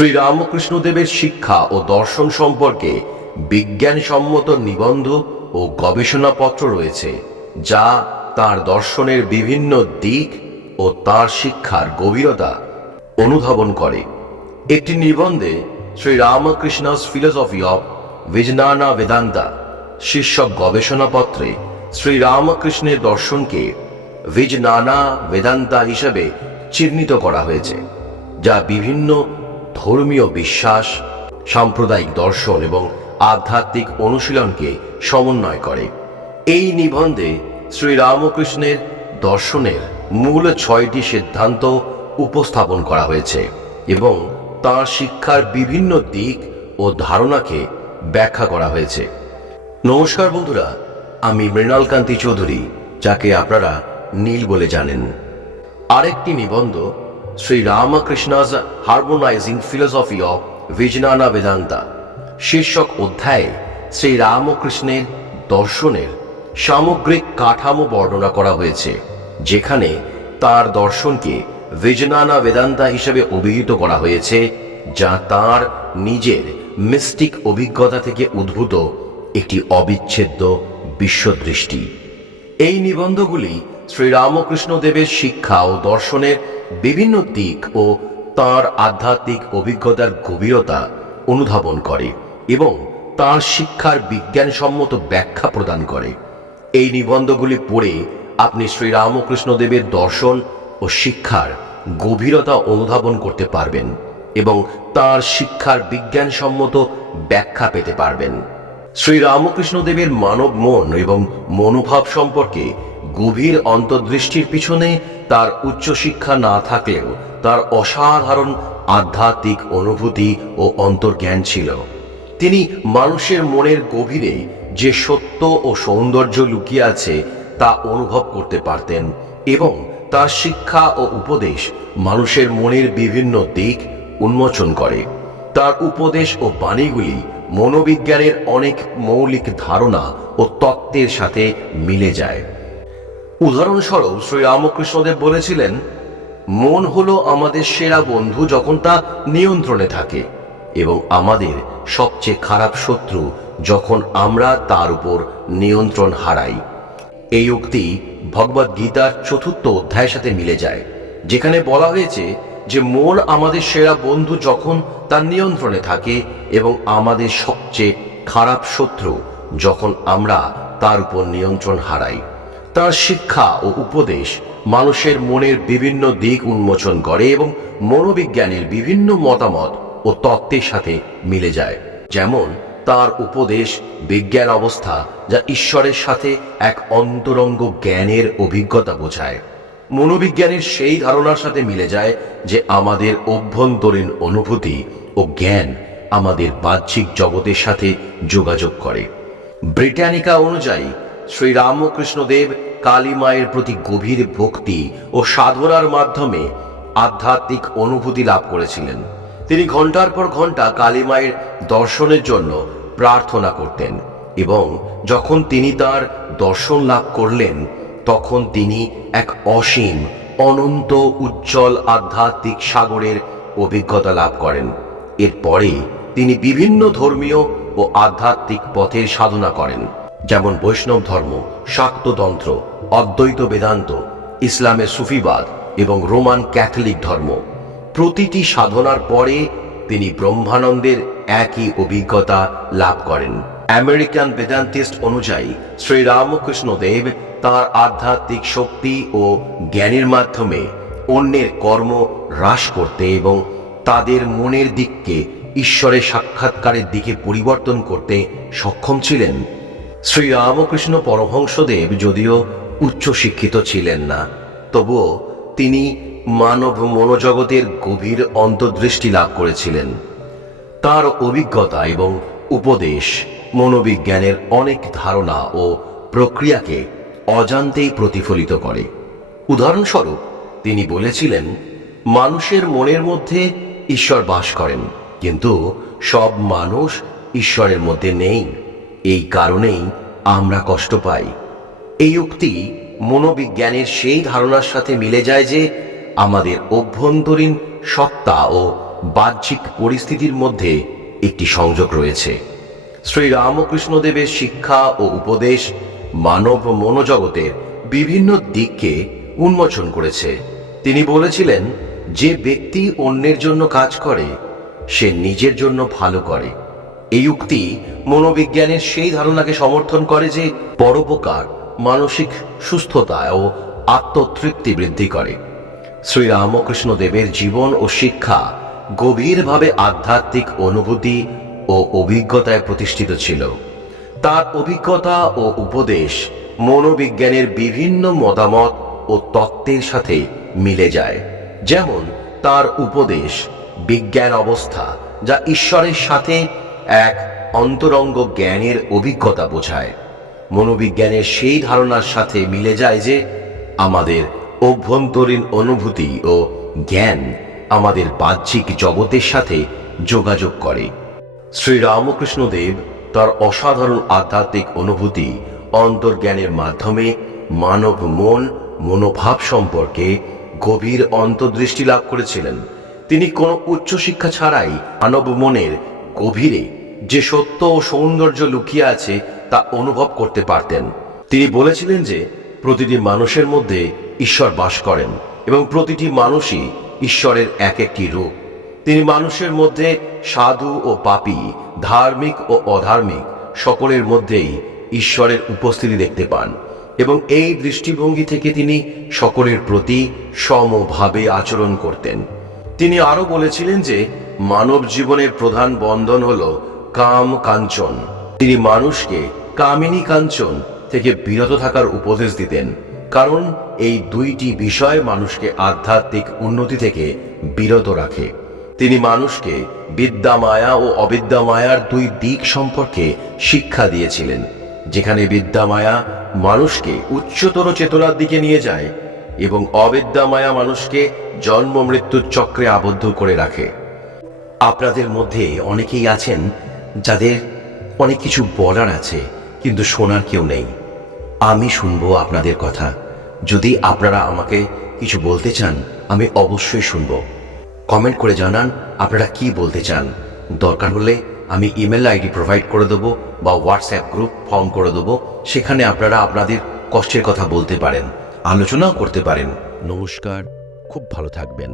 শ্রীরামকৃষ্ণদেবের শিক্ষা ও দর্শন সম্পর্কে বিজ্ঞানসম্মত নিবন্ধ ও গবেষণাপত্র রয়েছে, যা তার দর্শনের বিভিন্ন দিক ও তার শিক্ষার গভীরতা অনুধাবন করে। একটি নিবন্ধে শ্রীরামকৃষ্ণ's ফিলোসফি অফ ভিজনানা বেদান্তা শীর্ষক গবেষণাপত্রে শ্রীরামকৃষ্ণের দর্শনকে ভিজনানা বেদান্তা হিসেবে চিহ্নিত করা হয়েছে, যা বিভিন্ন ধর্মীয় বিশ্বাস, সাম্প্রদায়িক দর্শন এবং আধ্যাত্মিক অনুশীলনকে সমন্বয় করে। এই নিবন্ধে শ্রীরামকৃষ্ণের দর্শনের মূল 6টি সিদ্ধান্ত উপস্থাপন করা হয়েছে এবং তাঁর শিক্ষার বিভিন্ন দিক ও ধারণাকে ব্যাখ্যা করা হয়েছে। নমস্কার বন্ধুরা, আমি মৃণালকান্তি চৌধুরী, যাকে আপনারা নীল বলে জানেন। আরেকটি নিবন্ধ শ্রীরামকৃষ্ণ's হারমোনাইজিং ফিলোসফি অফ ভিজনানা বেদান্তা শীর্ষক অধ্যায়ে শ্রীরামকৃষ্ণের দর্শনের সামগ্রিক কাঠামো বর্ণনা করা হয়েছে, যেখানে তার দর্শনকে ভিজনানা বেদান্তা হিসেবে অভিহিত করা হয়েছে, যা তার নিজের মিস্টিক অভিজ্ঞতা থেকে উদ্ভূত একটি অবিচ্ছেদ্য বিশ্বদৃষ্টি। এই নিবন্ধগুলি শ্রীরামকৃষ্ণ দেবের শিক্ষা ও দর্শনের বিভিন্ন দিক ও তাঁর আধ্যাত্মিক অভিজ্ঞতার গভীরতা অনুধাবন করে এবং তাঁর শিক্ষার বিজ্ঞানসম্মত ব্যাখ্যা প্রদান করে। এই নিবন্ধগুলি পড়ে আপনি শ্রীরামকৃষ্ণ দেবের দর্শন ও শিক্ষার গভীরতা অনুধাবন করতে পারবেন এবং তাঁর শিক্ষার বিজ্ঞানসম্মত ব্যাখ্যা পেতে পারবেন। শ্রীরামকৃষ্ণ দেবের মানব মন এবং মনোভাব সম্পর্কে গভীর অন্তর্দৃষ্টির পিছনে তার উচ্চশিক্ষা না থাকলেও তার অসাধারণ আধ্যাত্মিক অনুভূতি ও অন্তর্জ্ঞান ছিল। তিনি মানুষের মনের গভীরে যে সত্য ও সৌন্দর্য লুকিয়ে আছে তা অনুভব করতে পারতেন এবং তার শিক্ষা ও উপদেশ মানুষের মনের বিভিন্ন দিক উন্মোচন করে। তার উপদেশ ও বাণীগুলি মনোবিজ্ঞানের অনেক মৌলিক ধারণা ও তত্ত্বের সাথে মিলে যায়। উদাহরণস্বরূপ শ্রীরামকৃষ্ণদেব বলেছিলেন, মন হলো আমাদের সেরা বন্ধু যখন তা নিয়ন্ত্রণে থাকে এবং আমাদের সবচেয়ে খারাপ শত্রু যখন আমরা তার উপর নিয়ন্ত্রণ হারাই। এই উক্তি ভগবদ গীতার 4th অধ্যায়ের সাথে মিলে যায়, যেখানে বলা হয়েছে যে মন আমাদের সেরা বন্ধু যখন তার নিয়ন্ত্রণে থাকে এবং আমাদের সবচেয়ে খারাপ শত্রু যখন আমরা তার উপর নিয়ন্ত্রণ হারাই। তার শিক্ষা ও উপদেশ মানুষের মনের বিভিন্ন দিক উন্মোচন করে এবং মনোবিজ্ঞানের বিভিন্ন মতামত ও তত্ত্বের সাথে মিলে যায়। যেমন তার উপদেশ বিজ্ঞান অবস্থা, যা ঈশ্বরের সাথে এক অন্তরঙ্গ জ্ঞানের অভিজ্ঞতা বোঝায়। মনোবিজ্ঞানের সেই ধারণার সাথে মিলে যায় যে আমাদের অভ্যন্তরীণ অনুভূতি ও জ্ঞান আমাদের বাহ্যিক জগতের সাথে যোগাযোগ করে। ব্রিটানিকা অনুযায়ী শ্রীরামকৃষ্ণদেব কালী মায়ের প্রতি গভীর ভক্তি ও সাধনার মাধ্যমে আধ্যাত্মিক অনুভূতি লাভ করেছিলেন। তিনি ঘন্টার পর ঘন্টা কালী মায়ের দর্শনের জন্য প্রার্থনা করতেন এবং যখন তিনি তার দর্শন লাভ করলেন, তখন তিনি এক অসীম, অনন্ত, উজ্জ্বল আধ্যাত্মিক সাগরের অভিজ্ঞতা লাভ করেন। এরপরে তিনি বিভিন্ন ধর্মীয় ও আধ্যাত্মিক পথের সাধনা করেন, যেমন বৈষ্ণব ধর্ম, শাক্ততন্ত্র, অদ্বৈত বেদান্ত, ইসলামের সুফিবাদ এবং রোমান ক্যাথলিক ধর্ম। প্রতিটি সাধনার পরে তিনি ব্রহ্মানন্দের একই অভিজ্ঞতা লাভ করেন। আমেরিকান বেদান্তিস্ট অনুযায়ী শ্রীরামকৃষ্ণ দেব তাঁর আধ্যাত্মিক শক্তি ও জ্ঞানের মাধ্যমে অন্যের কর্ম হ্রাস করতে এবং তাদের মনের দিককে ঈশ্বরের সাক্ষাৎকারের দিকে পরিবর্তন করতে সক্ষম ছিলেন। শ্রীরামকৃষ্ণ পরমহংসদেব যদিও উচ্চশিক্ষিত ছিলেন না, তবুও তিনি মানব মনোজগতের গভীর অন্তর্দৃষ্টি লাভ করেছিলেন। তার অভিজ্ঞতা এবং উপদেশ মনোবিজ্ঞানের অনেক ধারণা ও প্রক্রিয়াকে অজান্তেই প্রতিফলিত করে। উদাহরণস্বরূপ তিনি বলেছিলেন, মানুষের মনের মধ্যে ঈশ্বর বাস করেন, কিন্তু সব মানুষ ঈশ্বরের মধ্যে নেই। এই কারণেই আমরা কষ্ট পাই। এই উক্তি মনোবিজ্ঞানের সেই ধারণার সাথে মিলে যায় যে আমাদের অভ্যন্তরীণ সত্তা ও বাহ্যিক পরিস্থিতির মধ্যে একটি সংযোগ রয়েছে। শ্রী রামকৃষ্ণদেবের শিক্ষা ও উপদেশ মানব মনোজগতের বিভিন্ন দিককে উন্মোচন করেছে। তিনি বলেছিলেন, যে ব্যক্তি অন্যের জন্য কাজ করে সে নিজের জন্য ভালো করে। এই উক্তি মনোবিজ্ঞানের সেই ধারণাকে সমর্থন করে যে পরোপকার মানসিক সুস্থতা ও আত্মতৃপ্তি বৃদ্ধি করে। শ্রী রামকৃষ্ণ দেবের জীবন ও শিক্ষা গভীরভাবে আধ্যাত্মিক অনুভূতি ও অভিজ্ঞতায় প্রতিষ্ঠিত ছিল। তার অভিজ্ঞতা ও উপদেশ মনোবিজ্ঞানের বিভিন্ন মতামত ও তত্ত্বের সাথে মিলে যায়। যেমন তার উপদেশ বিজ্ঞান অবস্থা, যা ঈশ্বরের সাথে এক অন্তরঙ্গ জ্ঞানের অভিজ্ঞতা বোঝায়, মনোবিজ্ঞানের সেই ধারণার সাথে মিলে যায় যে আমাদের অভ্যন্তরীণ অনুভূতি ও জ্ঞান আমাদের বাহ্যিক জগতের সাথে যোগাযোগ করে। শ্রী রামকৃষ্ণ দেব তার অসাধারণ আধ্যাত্মিক অনুভূতি অন্তর্জ্ঞানের মাধ্যমে মানব মনোভাব সম্পর্কে গভীর অন্তর্দৃষ্টি লাভ করেছিলেন। তিনি কোনো উচ্চশিক্ষা ছাড়াই মানব মনের গভীরে যে সত্য ও সৌন্দর্য লুকিয়ে আছে তা অনুভব করতে পারতেন। তিনি বলেছিলেন যে প্রতিটি মানুষের মধ্যে ঈশ্বর বাস করেন এবং প্রতিটি মানুষই ঈশ্বরের এক একটি রূপ। তিনি মানুষের মধ্যে সাধু ও পাপী, ধার্মিক ও অধার্মিক সকলের মধ্যেই ঈশ্বরের উপস্থিতি দেখতে পান এবং এই দৃষ্টিভঙ্গি থেকে তিনি সকলের প্রতি সমভাবে আচরণ করতেন। তিনি আরো বলেছিলেন যে মানব জীবনের প্রধান বন্ধন হল কাম কাঞ্চন। তিনি মানুষকে কামিনী কাঞ্চন থেকে বিরত থাকার উপদেশ দিতেন, কারণ এই দুইটি বিষয় মানুষকে আধ্যাত্মিক উন্নতি থেকে বিরত রাখে। তিনি মানুষকে বিদ্যা মায়া ও অবিদ্যা মায়ার দুই দিক সম্পর্কে শিক্ষা দিয়েছিলেন, যেখানে বিদ্যা মায়া মানুষকে উচ্চতর চেতনার দিকে নিয়ে যায় এবং অবিদ্যা মায়া মানুষকে জন্ম মৃত্যুর চক্রে আবদ্ধ করে রাখে। আপনাদের মধ্যে অনেকেই আছেন যাদের অনেক কিছু বলার আছে, কিন্তু শোনার কেউ নেই। আমি শুনবো আপনাদের কথা। যদি আপনারা আমাকে কিছু বলতে চান, আমি অবশ্যই শুনবো। কমেন্ট করে জানান আপনারা কি বলতে চান। দরকার হলে আমি ইমেল আইডি প্রোভাইড করে দেবো বা হোয়াটসঅ্যাপ গ্রুপ ফর্ম করে দেবো। সেখানে আপনারা আপনাদের কষ্টের কথা বলতে পারেন, আলোচনাও করতে পারেন। নমস্কার, খুব ভালো থাকবেন।